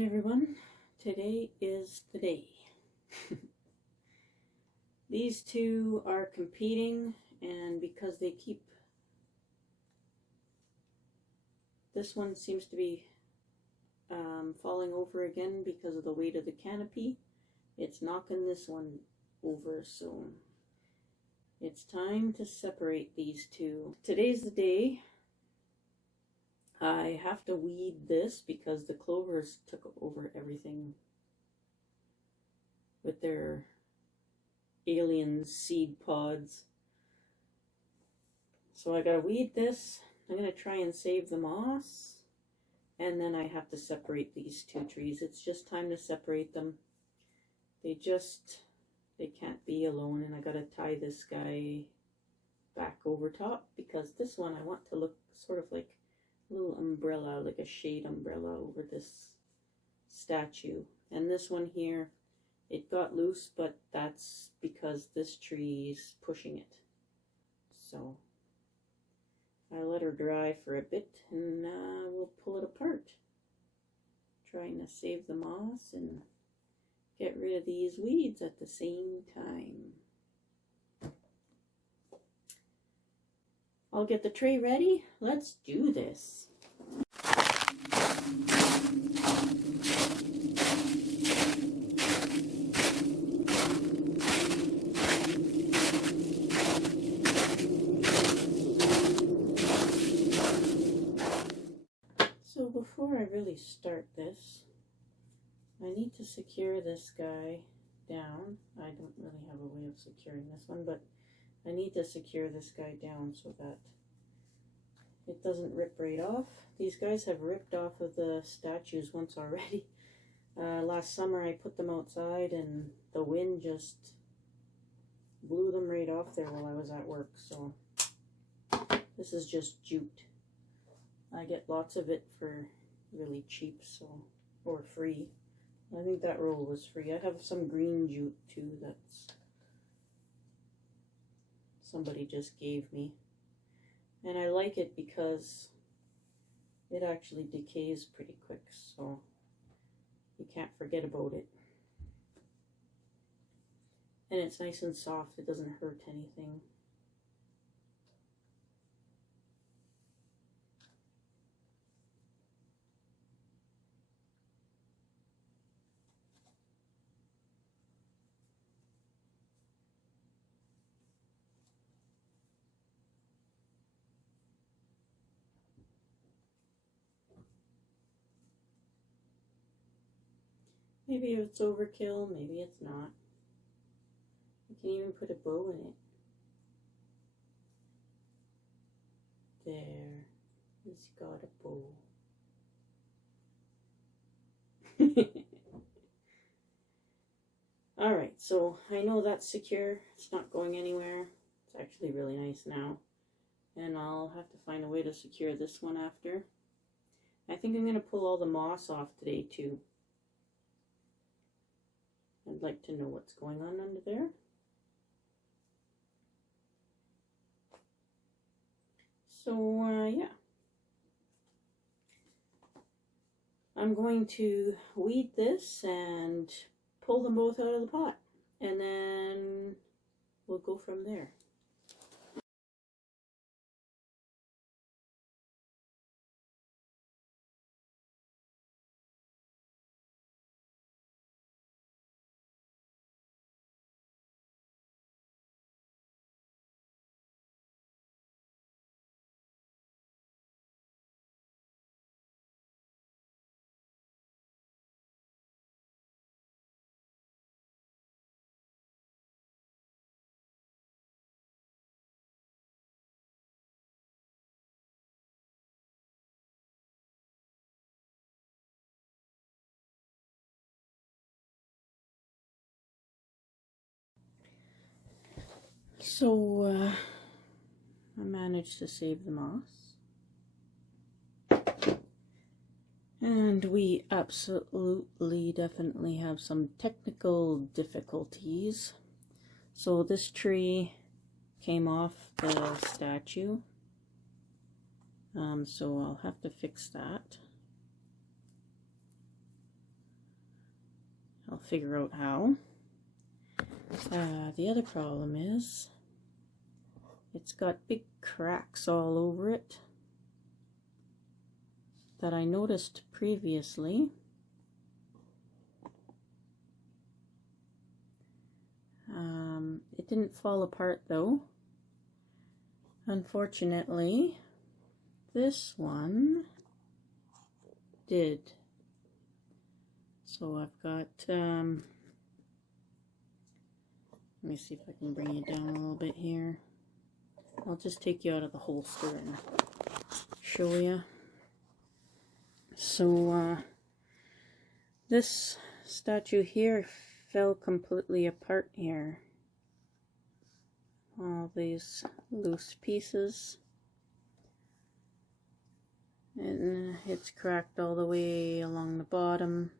Alright everyone, today is the day. These two are competing, and because they keep, this one seems to be falling over again because of the weight of the canopy. It's knocking this one over, so it's time to separate these two. Today's the day. I have to weed this because the clovers took over everything with their alien seed pods. So I gotta weed this. I'm gonna try and save the moss, and then I have to separate these two trees. It's just time to separate them. They can't be alone, and I gotta tie this guy back over top because this one I want to look sort of like little umbrella, like a shade umbrella over this statue. And this one here, it got loose, but that's because this tree's pushing it. So I let her dry for a bit, and we'll pull it apart, trying to save the moss and get rid of these weeds at the same time. I'll get the tray ready. Let's do this. So before I really start this, I need to secure this guy down. I don't really have a way of securing this one, but I need to secure this guy down so that it doesn't rip right off. These guys have ripped off of the statues once already. Last summer I put them outside and the wind just blew them right off there while I was at work. So this is just jute. I get lots of it for really cheap, so, or free. I think that roll was free. I have some green jute too that's somebody just gave me, and I like it because it actually decays pretty quick, so you can't forget about it. And it's nice and soft, it doesn't hurt anything. Maybe it's overkill, maybe it's not. You can even put a bow in it. There, he's got a bow. Alright, so I know that's secure. It's not going anywhere. It's actually really nice now. And I'll have to find a way to secure this one after. I think I'm going to pull all the moss off today too. I'd like to know what's going on under there. So, yeah. I'm going to weed this and pull them both out of the pot. And then we'll go from there. So, I managed to save the moss. And we absolutely, definitely have some technical difficulties. So this tree came off the statue. So I'll have to fix that. figure out how. The other problem is it's got big cracks all over it that I noticed previously. It didn't fall apart though. Unfortunately, this one did. So I've got, let me see if I can bring you down a little bit here. I'll just take you out of the holster and show you. So this statue here fell completely apart here. All these loose pieces. And it's cracked all the way along the bottom.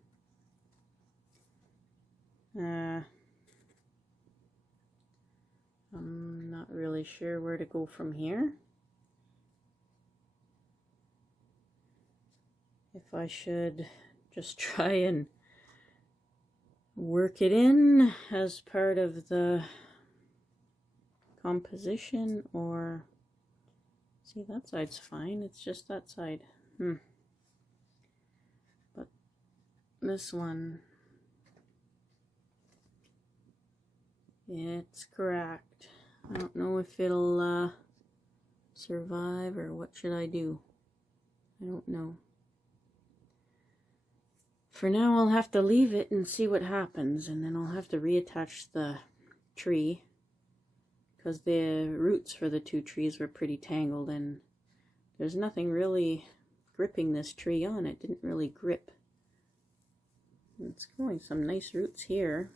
I'm not really sure where to go from here. If I should just try and work it in as part of the composition, or see, that side's fine, it's just that side. But this one, it's cracked. I don't know if it'll survive, or what should I do? I don't know. For now, I'll have to leave it and see what happens, and then I'll have to reattach the tree, because the roots for the two trees were pretty tangled, and there's nothing really gripping this tree on. It didn't really grip. It's growing some nice roots here,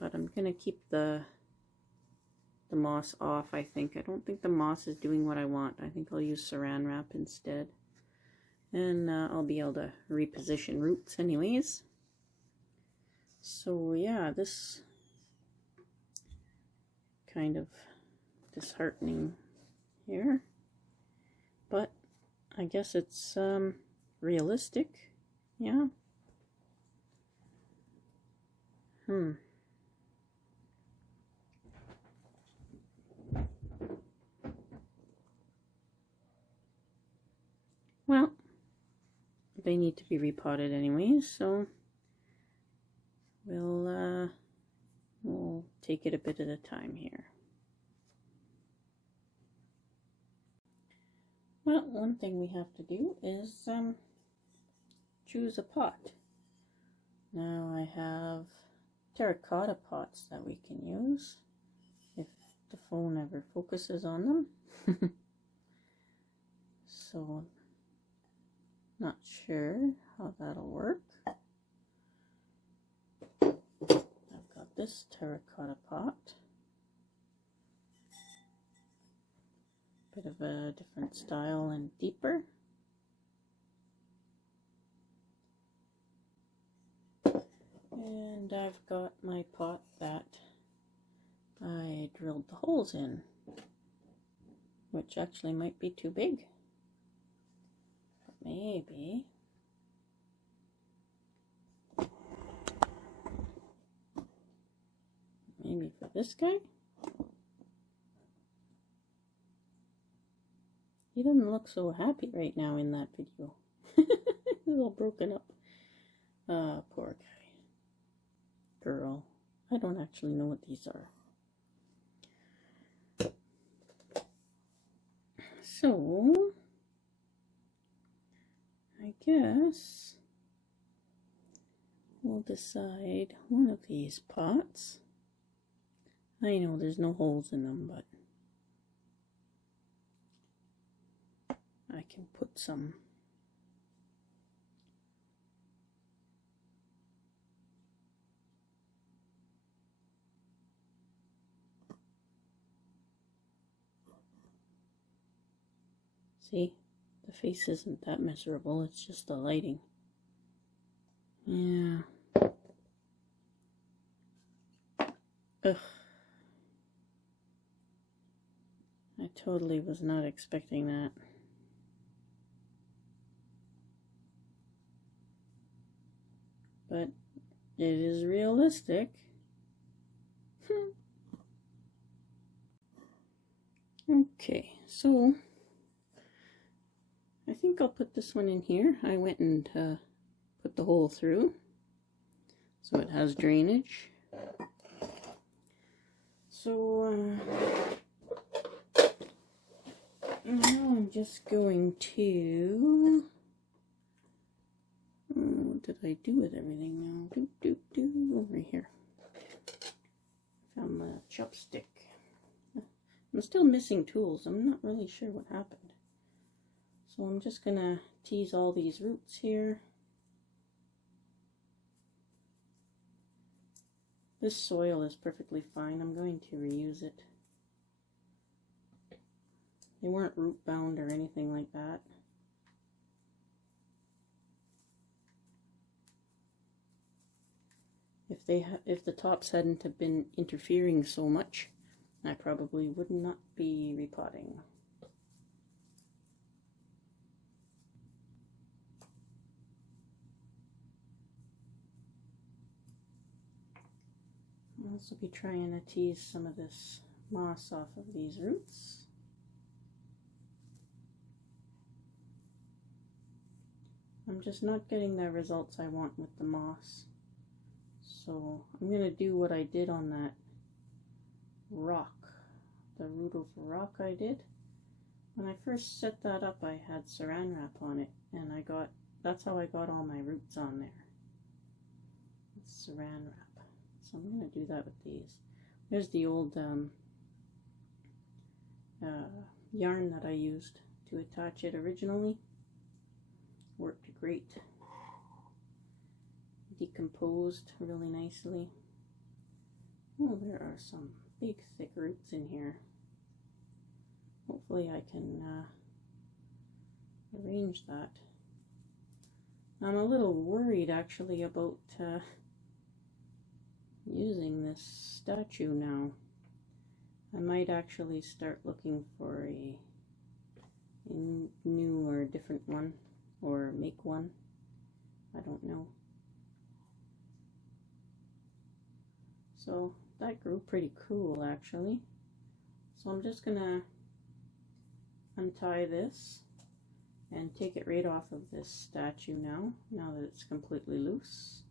but I'm gonna keep the moss off, I think. I don't think the moss is doing what I want. I think I'll use saran wrap instead. And I'll be able to reposition roots anyways. So yeah, this kind of disheartening here. But I guess it's realistic. Yeah. Well, they need to be repotted anyways, so we'll take it a bit at a time here. Well, one thing we have to do is choose a pot. Now I have terracotta pots that we can use if the phone ever focuses on them. So not sure how that'll work. I've got this terracotta pot. Bit of a different style and deeper. And I've got my pot that I drilled the holes in, which actually might be too big. Maybe for this guy. He doesn't look so happy right now in that video. He's all broken up. Poor guy. Girl. I don't actually know what these are. So I guess we'll decide one of these pots. I know there's no holes in them, but I can put some. See? The face isn't that miserable, it's just the lighting. Yeah. Ugh. I totally was not expecting that. but it is realistic. Okay, so I think I'll put this one in here. I went and put the hole through so it has drainage. So now I'm just going to, what did I do with everything now? Over here. Found the chopstick. I'm still missing tools. I'm not really sure what happened. So I'm just gonna tease all these roots here. This soil is perfectly fine. I'm going to reuse it. They weren't root bound or anything like that. If the tops hadn't have been interfering so much, I probably would not be repotting. I'll also be trying to tease some of this moss off of these roots. I'm just not getting the results I want with the moss. So I'm going to do what I did on that rock, the root of rock I did. When I first set that up, I had saran wrap on it, and that's how I got all my roots on there. It's saran wrap. So I'm going to do that with these. There's the old yarn that I used to attach it originally. Worked great. Decomposed really nicely. Oh, there are some big thick roots in here. Hopefully I can arrange that. I'm a little worried actually about using this statue now. I might actually start looking for a new or different one, or make one. I don't know. So that grew pretty cool actually. So I'm just gonna untie this and take it right off of this statue now that it's completely loose.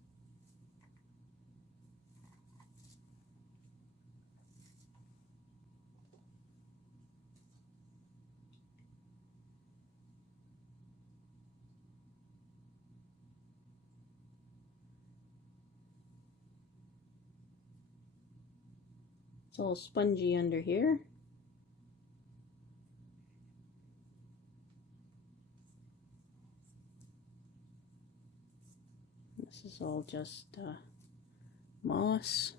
It's all spongy under here. This is all just moss.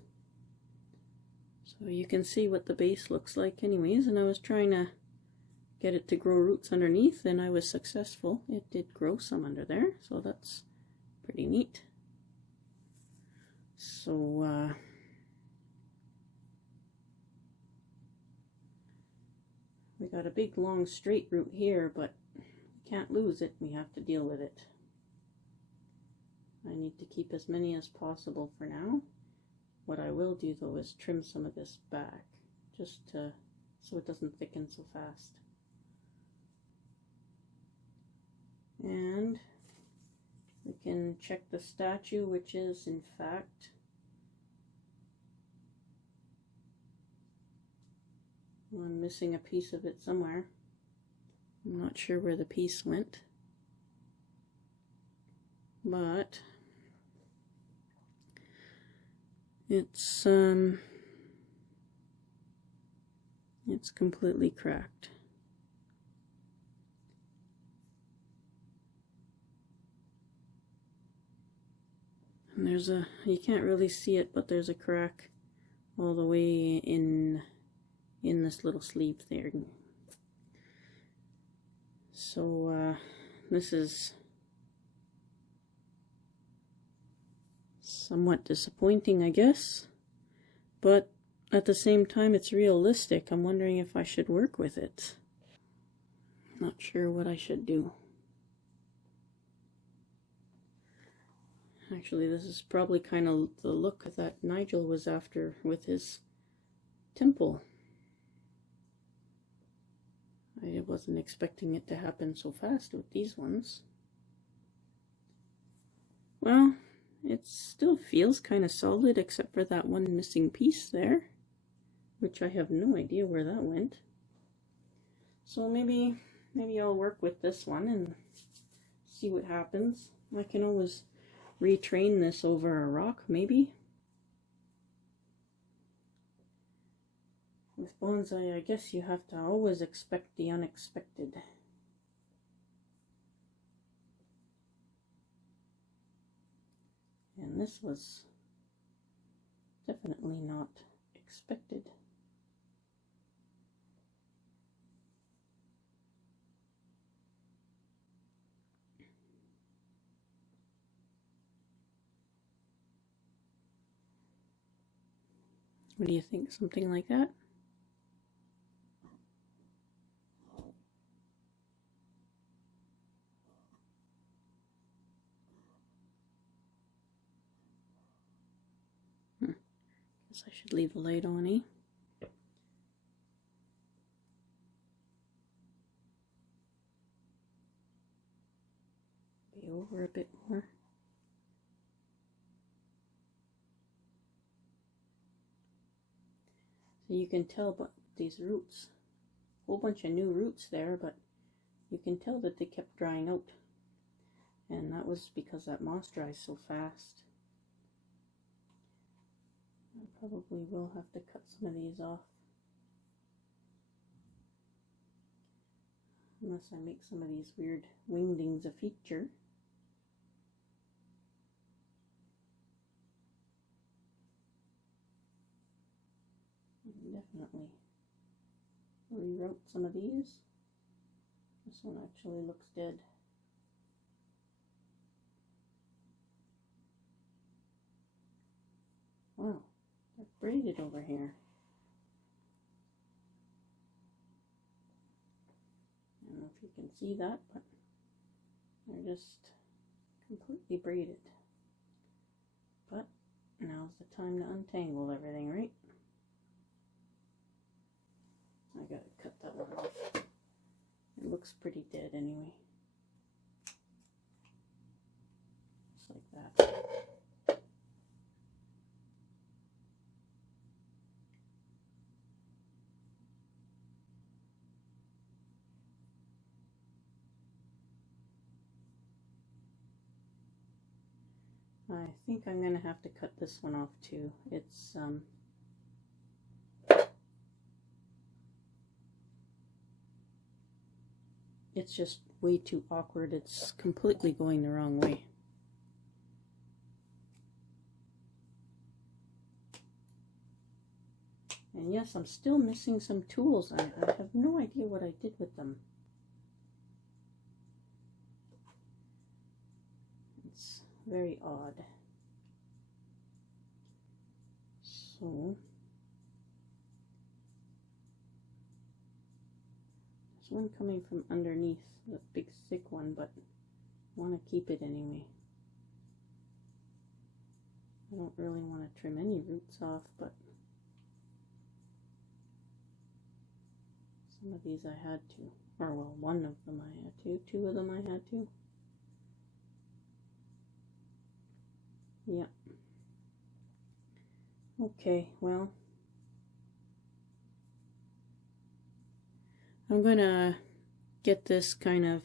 So you can see what the base looks like anyways, and I was trying to get it to grow roots underneath, and I was successful. It did grow some under there, so that's pretty neat. So we got a big long straight root here, but we can't lose it. We have to deal with it. I need to keep as many as possible for now. What I will do though is trim some of this back, just so it doesn't thicken so fast. And we can check the statue, which is in fact I'm missing a piece of it somewhere. I'm not sure where the piece went, but it's completely cracked. And there's you can't really see it, but there's a crack all the way in this little sleeve there. So this is somewhat disappointing, I guess, but at the same time it's realistic. I'm wondering if I should work with it. Not sure what I should do. Actually, this is probably kind of the look that Nigel was after with his temple. I wasn't expecting it to happen so fast with these ones. Well, it still feels kind of solid except for that one missing piece there, which I have no idea where that went. So maybe I'll work with this one and see what happens. I can always retrain this over a rock, maybe. With bonsai, I guess you have to always expect the unexpected. And this was definitely not expected. What do you think? Something like that? Guess I should leave the light on, eh? Be over a bit more. So you can tell but these roots, a whole bunch of new roots there, but you can tell that they kept drying out. And that was because that moss dries so fast. I probably will have to cut some of these off. Unless I make some of these weird wingdings a feature. Definitely reroute some of these. This one actually looks dead. Wow, they're braided over here. I don't know if you can see that, but they're just completely braided. But now's the time to untangle everything, right? I gotta cut that one off. It looks pretty dead anyway. Just like that. I think I'm gonna have to cut this one off too. It's just way too awkward. It's completely going the wrong way. And yes, I'm still missing some tools. I have no idea what I did with them. It's very odd. So one coming from underneath, the big thick one, but I want to keep it anyway. I don't really want to trim any roots off, but some of these I had to. Or well, one of them I had to. Two of them I had to. Yeah. Okay, well, I'm gonna get this kind of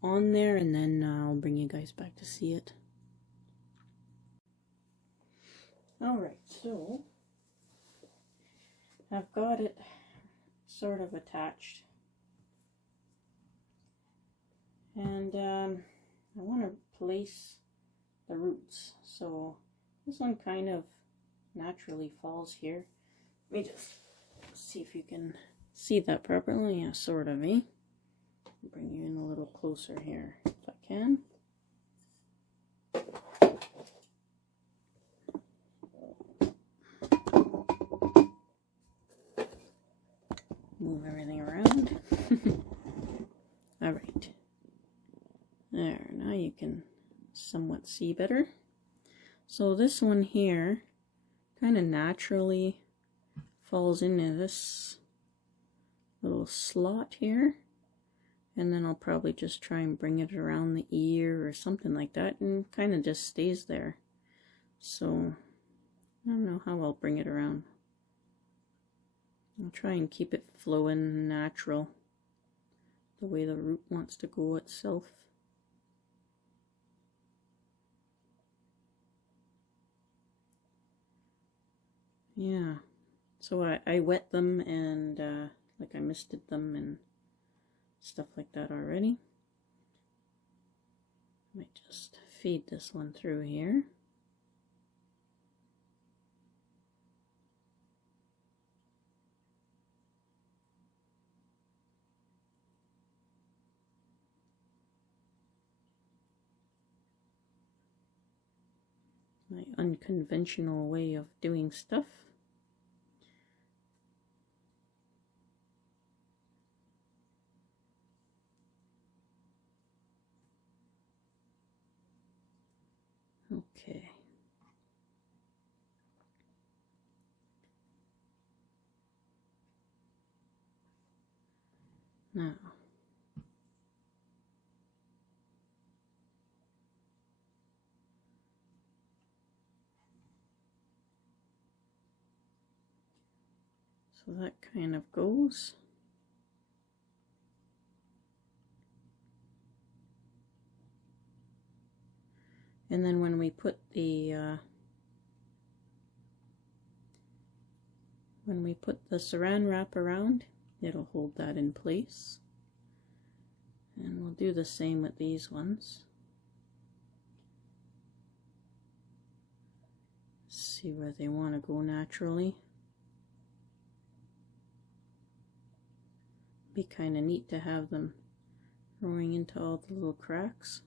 on there and then I'll bring you guys back to see it. Alright, so I've got it sort of attached. And I want to place the roots. So this one kind of naturally falls here. Let me just see if you can see that properly. Yeah, sort of, eh? Bring you in a little closer here if I can. Move everything around. Alright. There, now you can somewhat see better. So this one here kind of naturally falls into this little slot here, and then I'll probably just try and bring it around the ear or something like that, and kind of just stays there. So I don't know how I'll bring it around. I'll try and keep it flowing natural, the way the root wants to go itself. Yeah, so I wet them and like I misted them and stuff like that already. I might just feed this one through here. My unconventional way of doing stuff. Okay. Now, so that kind of goes. And then when we put the saran wrap around, it'll hold that in place. And we'll do the same with these ones. See where they want to go naturally. Be kind of neat to have them growing into all the little cracks.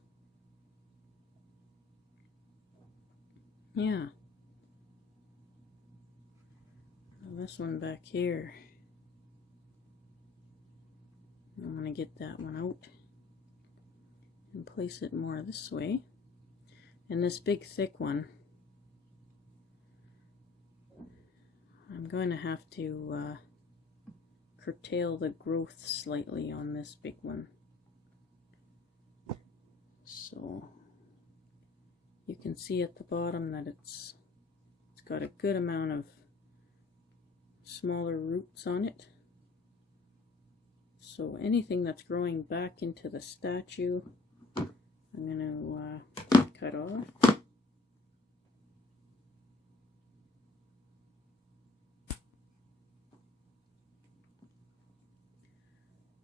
Yeah. This one back here, I'm going to get that one out and place it more this way. And this big thick one, I'm going to have to curtail the growth slightly on this big one. So you can see at the bottom that it's got a good amount of smaller roots on it. So anything that's growing back into the statue, I'm going to cut off.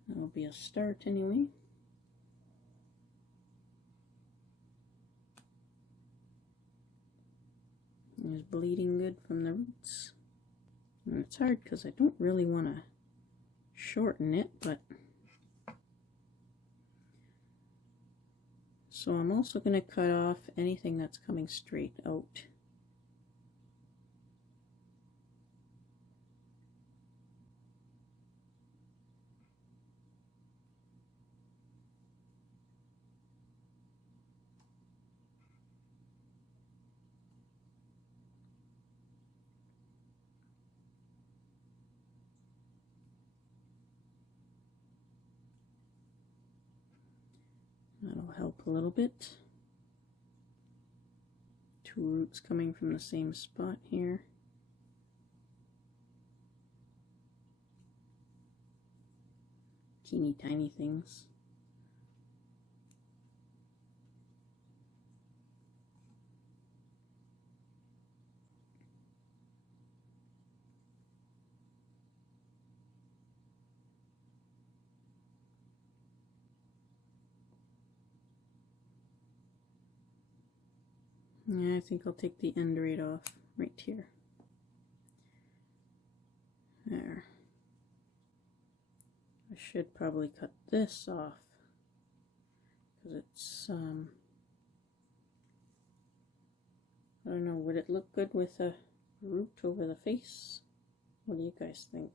That'll be a start anyway. It's bleeding good from the roots. And it's hard because I don't really want to shorten it, but so I'm also going to cut off anything that's coming straight out. That'll help a little bit. Two roots coming from the same spot here. Teeny tiny things. Yeah, I think I'll take the end right off, right here. There. I should probably cut this off, because it's, I don't know, would it look good with a root over the face? What do you guys think?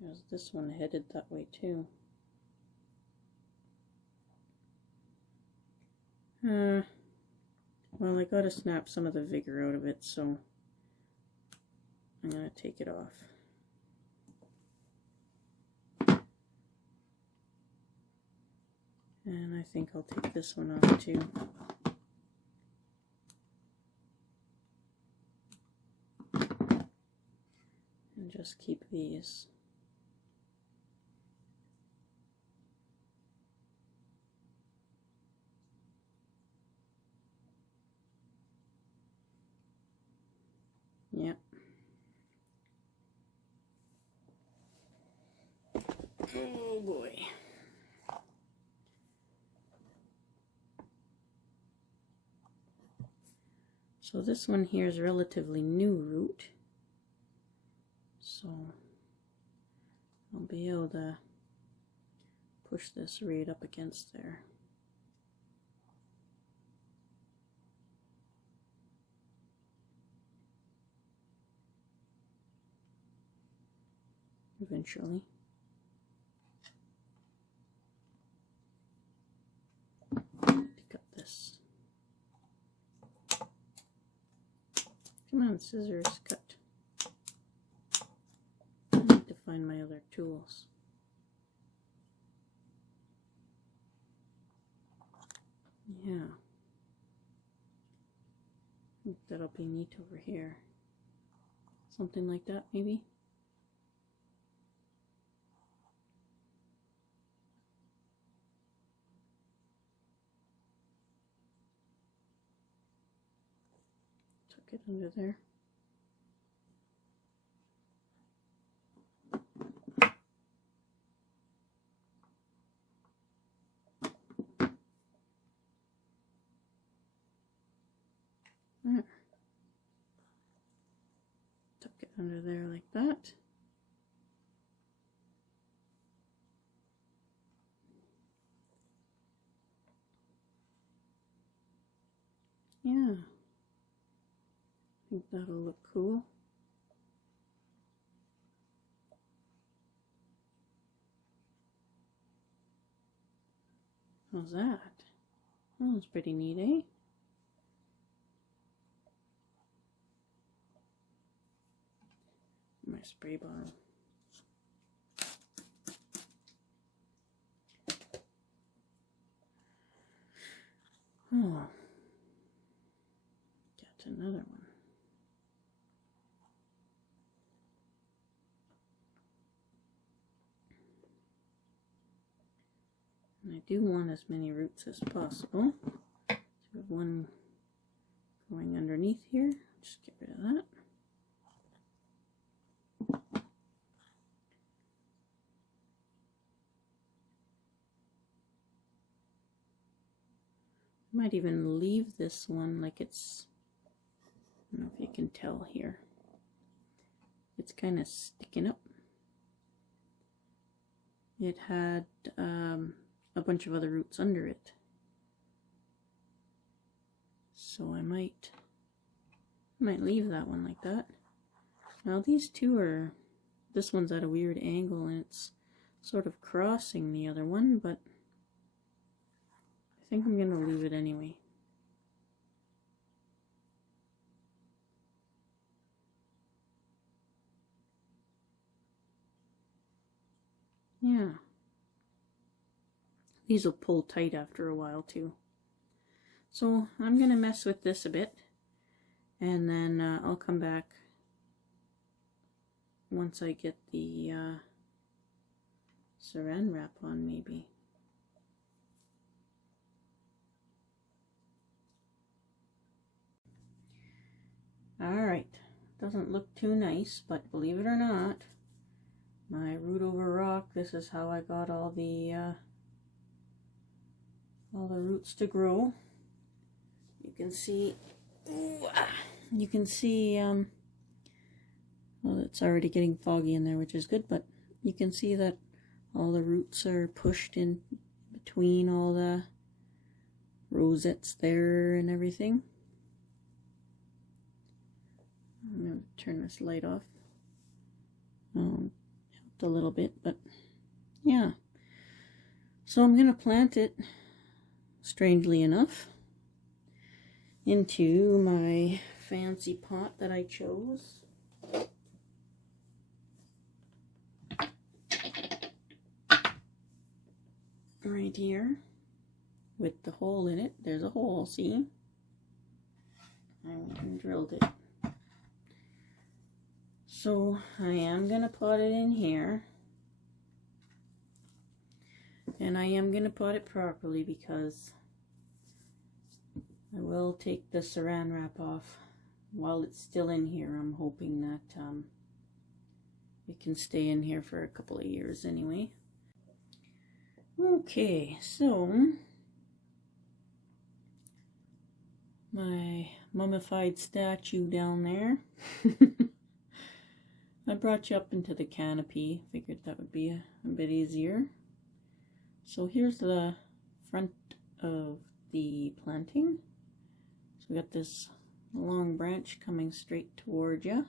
There's this one headed that way too. Well, I gotta snap some of the vigor out of it, so I'm gonna take it off. And I think I'll take this one off too. And just keep these. Yep. Oh boy. So this one here is relatively new root. So I'll be able to push this right up against there. Eventually. I need to cut this. Come on, scissors, cut. I need to find my other tools. Yeah. I think that'll be neat over here. Something like that, maybe? Tuck it under there. There. Tuck it under there like that. Yeah. I think that'll look cool. How's that? That was pretty neat, eh? My spray bottle. Oh, got another one. And I do want as many roots as possible. So I have one going underneath here. Just get rid of that. Might even leave this one like it's, I don't know if you can tell here. It's kind of sticking up. It had a bunch of other roots under it. So I might leave that one like that. Now these two are, this one's at a weird angle and it's sort of crossing the other one, but I think I'm going to leave it anyway. Yeah. These will pull tight after a while too. So I'm going to mess with this a bit and then I'll come back once I get the saran wrap on maybe. Alright, doesn't look too nice, but believe it or not, my root over rock, this is how I got all the roots to grow. You can see, well, it's already getting foggy in there, which is good, but you can see that all the roots are pushed in between all the rosettes there and everything. I'm going to turn this light off. Helped a little bit, but yeah. So I'm going to plant it, strangely enough, into my fancy pot that I chose. Right here with the hole in it. There's a hole, see? I went and drilled it. So I am going to put it in here. And I am going to put it properly because I will take the saran wrap off while it's still in here. I'm hoping that it can stay in here for a couple of years anyway. Okay, so my mummified statue down there. I brought you up into the canopy. Figured that would be a bit easier. So here's the front of the planting. So we got this long branch coming straight toward you.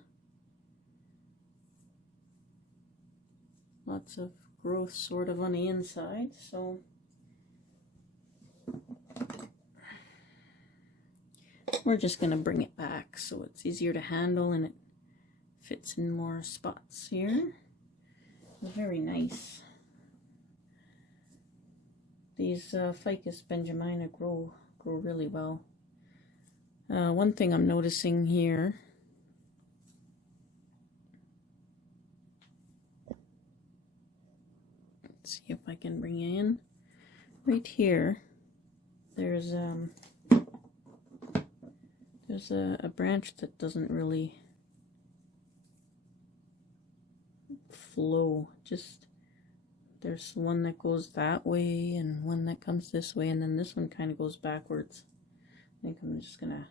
Lots of growth sort of on the inside, so we're just going to bring it back so it's easier to handle and it fits in more spots here. Very nice. These Ficus benjamina grow really well. One thing I'm noticing here, let's see if I can bring it in. Right here, there's a branch that doesn't really flow. Just there's one that goes that way and one that comes this way, and then this one kind of goes backwards. I think I'm just gonna,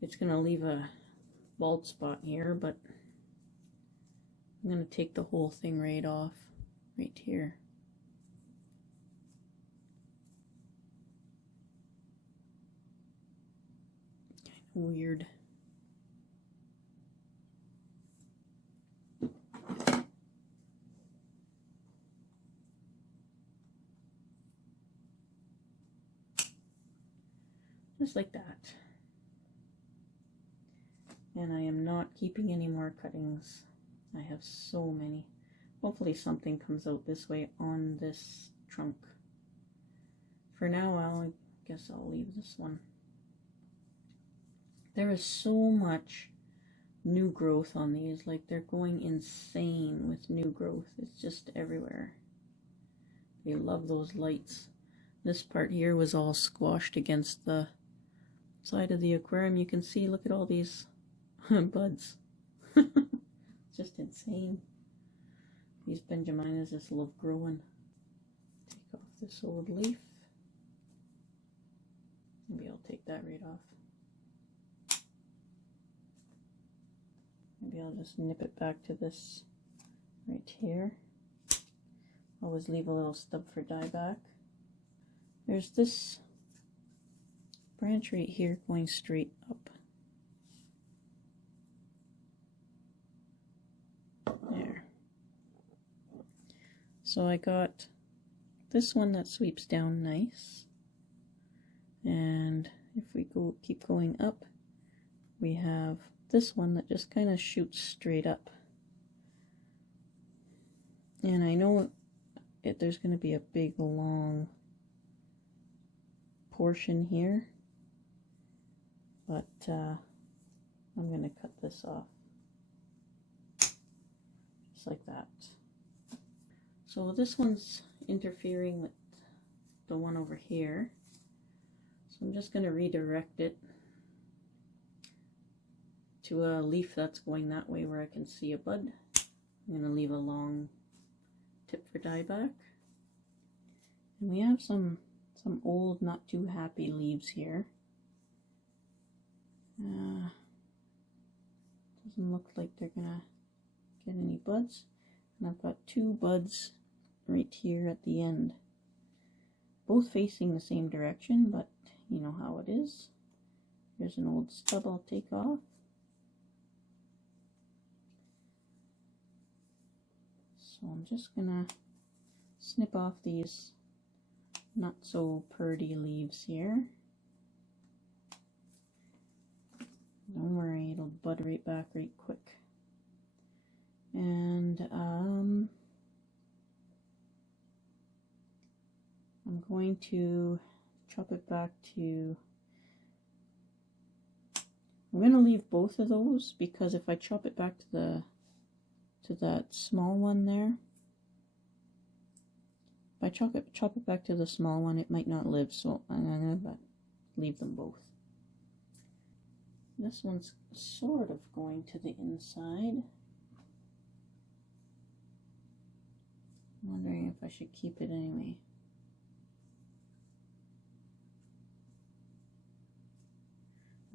it's gonna leave a bald spot here, but I'm gonna take the whole thing right off right here. Kind of weird. Just like that. And I am not keeping any more cuttings. I have so many. Hopefully something comes out this way on this trunk. For now, I guess I'll leave this one. There is so much new growth on these. Like, they're going insane with new growth. It's just everywhere. They love those lights. This part here was all squashed against the side of the aquarium. You can see, look at all these buds. It's just insane. These benjaminas just love growing. Take off this old leaf. Maybe I'll take that right off. Maybe I'll just nip it back to this right here. Always leave a little stub for dieback. There's this branch right here going straight up. There. So I got this one that sweeps down nice. And if we keep going up, we have this one that just kind of shoots straight up. And I know there's going to be a big long portion here, but I'm going to cut this off just like that. So this one's interfering with the one over here, so I'm just going to redirect it to a leaf that's going that way where I can see a bud. I'm going to leave a long tip for dieback. And we have some old, not too happy leaves here. Doesn't look like they're gonna get any buds. And I've got two buds right here at the end, both facing the same direction, but you know how it is. Here's an old stub I'll take off. So I'm just gonna snip off these not so pretty leaves here. Don't worry, it'll bud right back right quick. And I'm going to chop it back to, I'm going to leave both of those, because if I chop it back to that small one there, if I chop it back to the small one, it might not live, so I'm going to leave them both. This one's sort of going to the inside. I'm wondering if I should keep it anyway.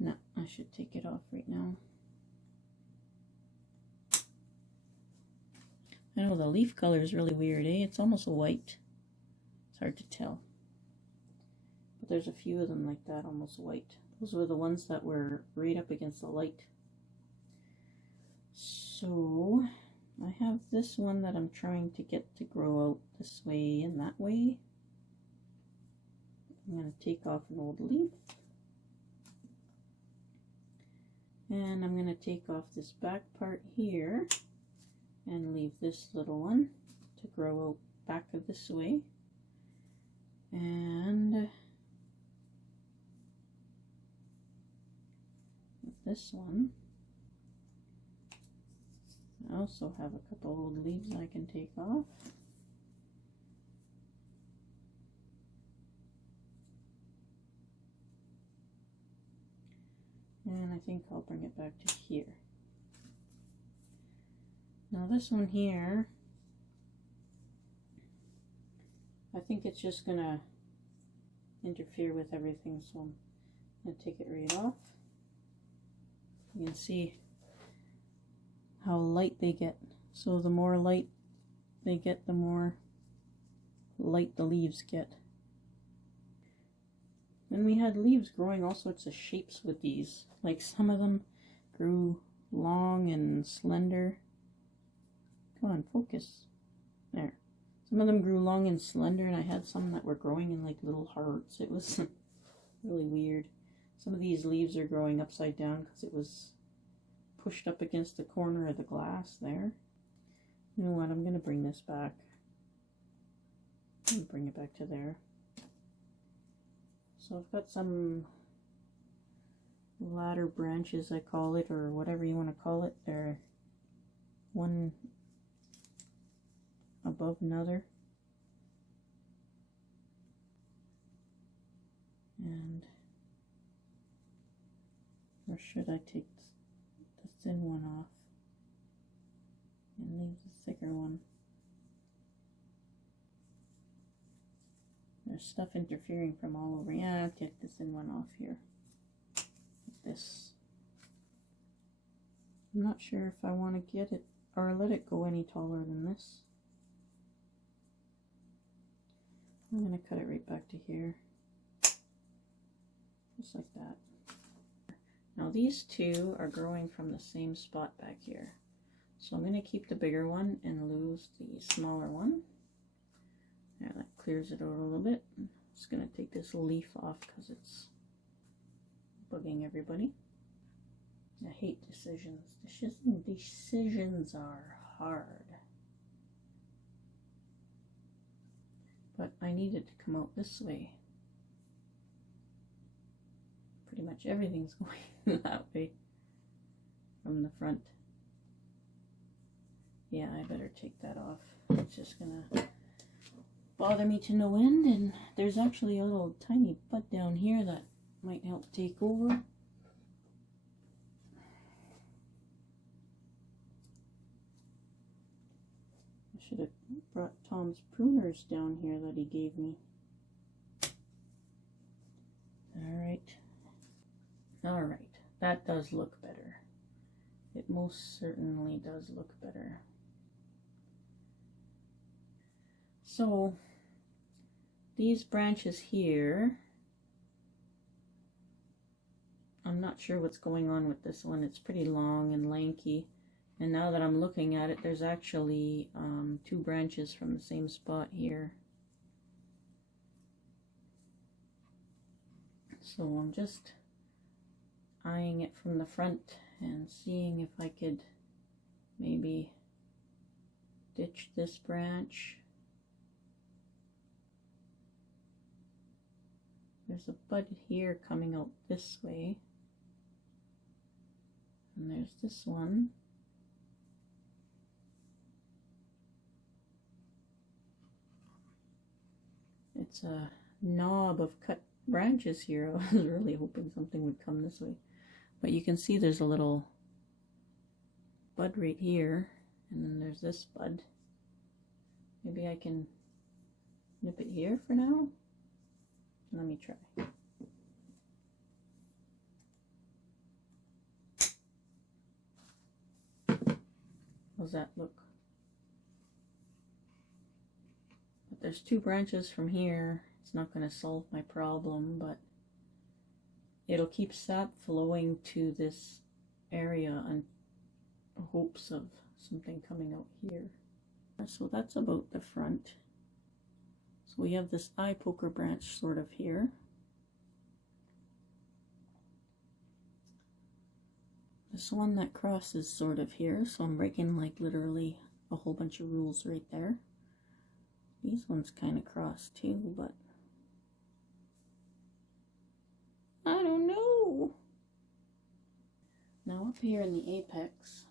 No, I should take it off right now. I know the leaf color is really weird, eh? It's almost a white. It's hard to tell. But there's a few of them like that, almost white. Those were the ones that were right up against the light. So I have this one that I'm trying to get to grow out this way and that way. I'm going to take off an old leaf. And I'm going to take off this back part here and leave this little one to grow out back of this way. And this one, I also have a couple old leaves I can take off. And I think I'll bring it back to here. Now this one here, I think it's just gonna interfere with everything, so I'm gonna take it right off. You can see how light they get. So the more light they get, the more light the leaves get. And we had leaves growing all sorts of shapes with these. Like some of them grew long and slender. Come on, focus. There. Some of them grew long and slender, and I had some that were growing in like little hearts. It was really weird. Some of these leaves are growing upside down because it was pushed up against the corner of the glass there. You know what, I'm going to bring this back. I'm going to bring it back to there. So I've got some ladder branches, I call it, or whatever you want to call it. They're one above another. And or should I take the thin one off and leave the thicker one? There's stuff interfering from all over. Yeah, I'll take the thin one off here. Like this. I'm not sure if I want to get it or let it go any taller than this. I'm going to cut it right back to here. Just like that. Now these two are growing from the same spot back here. So I'm going to keep the bigger one and lose the smaller one. Yeah, that clears it out a little bit. I'm just going to take this leaf off because it's bugging everybody. I hate decisions. Decisions are hard. But I need it to come out this way. Pretty much everything's going that way from the front. Yeah, I better take that off. It's just gonna bother me to no end, and there's actually a little tiny bud down here that might help take over. I should have brought Tom's pruners down here that he gave me. Alright, that does look better. It most certainly does look better. So, these branches here, I'm not sure what's going on with this one. It's pretty long and lanky. And now that I'm looking at it, there's actually two branches from the same spot here. So eyeing it from the front and seeing if I could maybe ditch this branch. There's a bud here coming out this way, and there's this one. It's a knob of cut branches here. I was really hoping something would come this way, but you can see there's a little bud right here, and then there's this bud. Maybe I can nip it here for now. Let me try. How's that look? But there's two branches from here. It's not going to solve my problem, but it'll keep sap flowing to this area in hopes of something coming out here. So that's about the front. So we have this eye poker branch sort of here. This one that crosses sort of here, so I'm breaking like literally a whole bunch of rules right there. These ones kind of cross too, but I don't know. Now up here in the apex,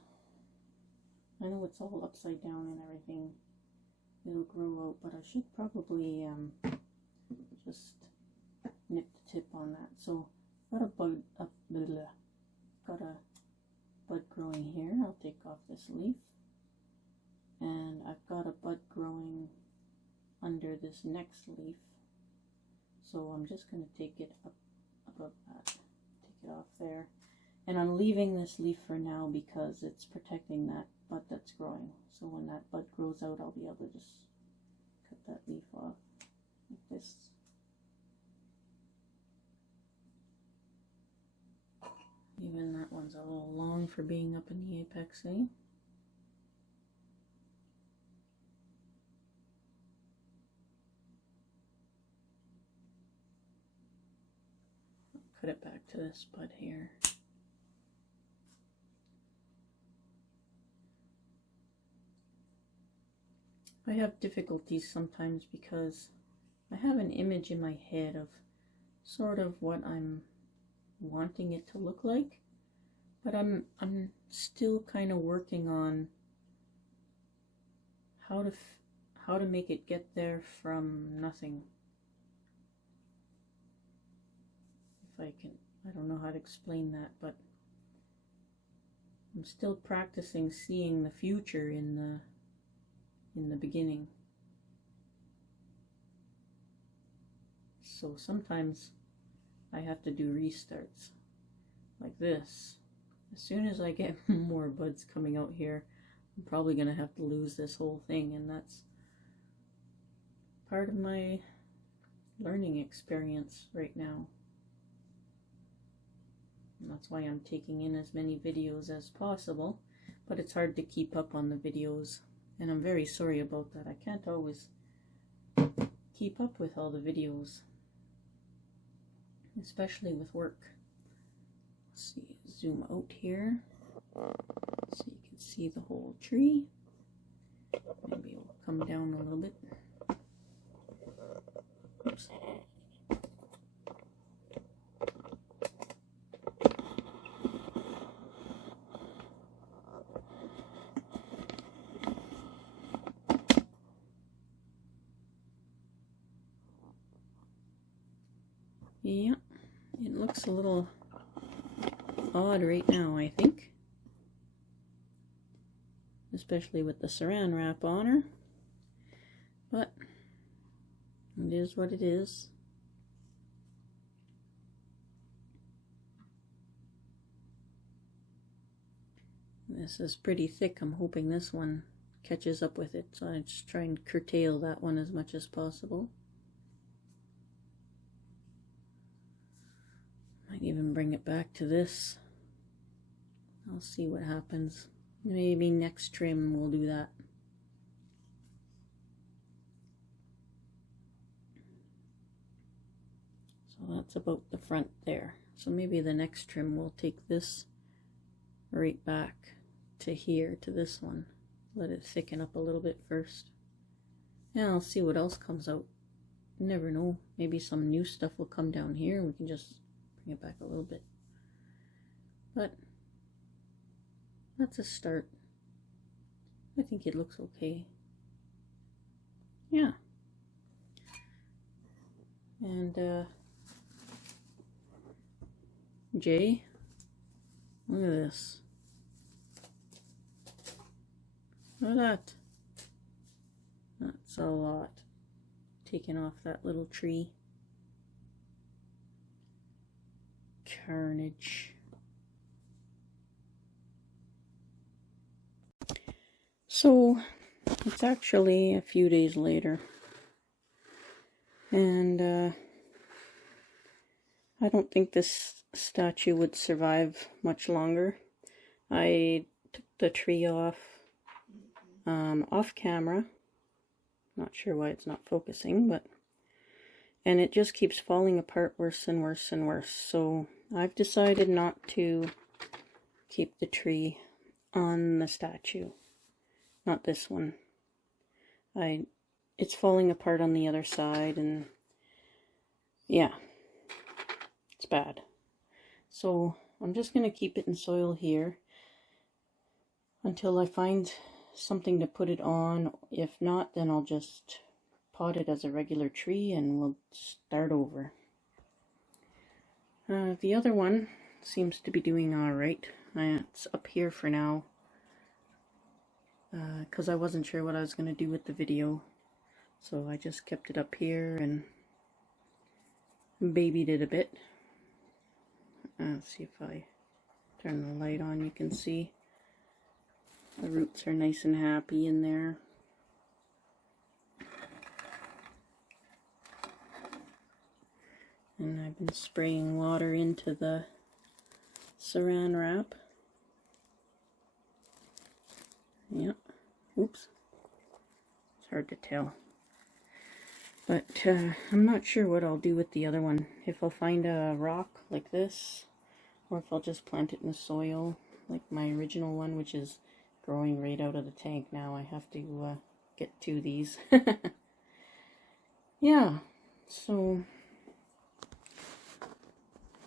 I know it's all upside down and everything. It'll grow out, but I should probably just nip the tip on that. So got a bud up, got a bud growing here. I'll take off this leaf, and I've got a bud growing under this next leaf. So I'm just going to take it up above that, take it off there, and I'm leaving this leaf for now because it's protecting that bud that's growing. So when that bud grows out, I'll be able to just cut that leaf off like this. Even that one's a little long for being up in the apex, eh? Cut it back to this bud here. I have difficulties sometimes because I have an image in my head of sort of what I'm wanting it to look like, but I'm still kind of working on how to make it get there from nothing. If I can, I don't know how to explain that, but I'm still practicing seeing the future in the beginning. So sometimes I have to do restarts like this. As soon as I get more buds coming out here, I'm probably going to have to lose this whole thing, and that's part of my learning experience right now. And that's why I'm taking in as many videos as possible, but it's hard to keep up on the videos, and I'm very sorry about that. I can't always keep up with all the videos, especially with work. Let's see, zoom out here so you can see the whole tree. Maybe it will come down a little bit. Oops. Yeah, it looks a little odd right now, I think. Especially with the saran wrap on her. But it is what it is. This is pretty thick. I'm hoping this one catches up with it, so I just try and curtail that one as much as possible. Might even bring it back to this. I'll see what happens. Maybe next trim we'll do that. So that's about the front there. So maybe the next trim will take this right back to here, to this one. Let it thicken up a little bit first. Yeah, I'll see what else comes out. You never know. Maybe some new stuff will come down here. We can just bring it back a little bit. But that's a start. I think it looks okay. Yeah. And Jay, look at this. Look at that. That's a lot. Taking off that little tree. Carnage. So it's actually a few days later, and I don't think this statue would survive much longer. I took the tree off camera. Not sure why it's not focusing, and it just keeps falling apart worse and worse and worse. So I've decided not to keep the tree on the statue. Not this one. It's falling apart on the other side, and yeah, it's bad. So I'm just going to keep it in soil here until I find something to put it on. If not, then I'll just pot it as a regular tree and we'll start over. The other one seems to be doing alright. It's up here for now, because I wasn't sure what I was going to do with the video, so I just kept it up here and babied it a bit. Let's see if I turn the light on, you can see the roots are nice and happy in there. And I've been spraying water into the saran wrap. Yep. Oops. It's hard to tell. But I'm not sure what I'll do with the other one. If I'll find a rock like this, or if I'll just plant it in the soil like my original one, which is growing right out of the tank now. I have to get to these. Yeah, so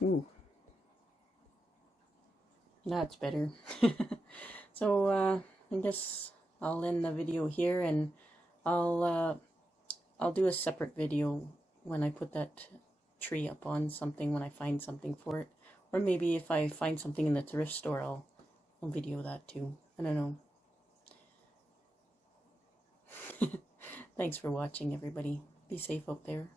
ooh, that's better. So I guess I'll end the video here, and I'll do a separate video when I put that tree up on something, when I find something for it. Or maybe if I find something in the thrift store, I'll video that too. I don't know. Thanks for watching, everybody. Be safe out there.